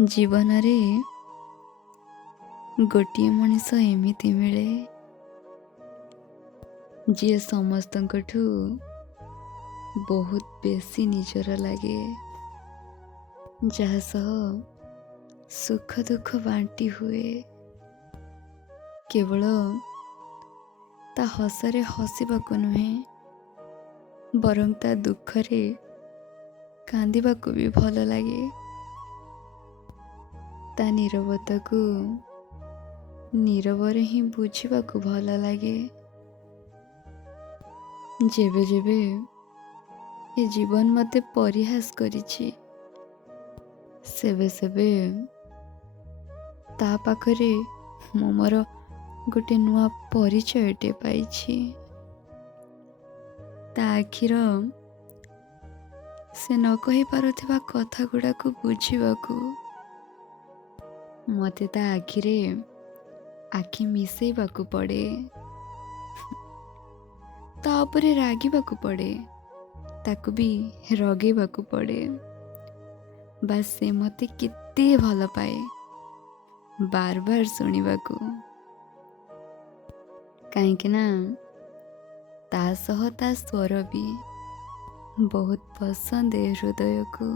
ଜୀବନରେ ଗୋଟିଏ ମଣିଷ ଏମିତି ମିଳେ ଯିଏ ସମସ୍ତଙ୍କଠୁ ବହୁତ ବେଶୀ ନିଜର ଲାଗେ, ଯାହା ସହ ସୁଖ ଦୁଃଖ ବାଣ୍ଟି ହୁଏ। କେବଳ ତା ହସରେ ହସିବାକୁ ନୁହେଁ, ବରଂ ତା ଦୁଃଖରେ କାନ୍ଦିବାକୁ ବି ଭଲ ଲାଗେ। ତା ନୀରବତାକୁ ନୀରବରେ ହିଁ ବୁଝିବାକୁ ଭଲ ଲାଗେ। ଯେବେ ଯେବେ ଏ ଜୀବନ ମୋତେ ପରିହାସ କରିଛି, ସେବେ ସେବେ ତା ପାଖରେ ମୁଁ ମୋର ଗୋଟେ ନୂଆ ପରିଚୟଟେ ପାଇଛି। ତା ଆଖିର ସେ ନ କହିପାରୁଥିବା କଥା ଗୁଡ଼ାକୁ ବୁଝିବାକୁ ମୋତେ ତା ଆଖିରେ ଆଖି ମିଶେଇବାକୁ ପଡ଼େ, ତା ଉପରେ ରାଗିବାକୁ ପଡ଼େ, ତାକୁ ବି ରଗେଇବାକୁ ପଡ଼େ। ବାସ୍ ସେ ମୋତେ କେତେ ଭଲ ପାଏ ବାର ବାର ଶୁଣିବାକୁ, କାହିଁକି ନା ତା ସହ ତା ସ୍ୱର ବି ବହୁତ ପସନ୍ଦ ଏ ହୃଦୟକୁ।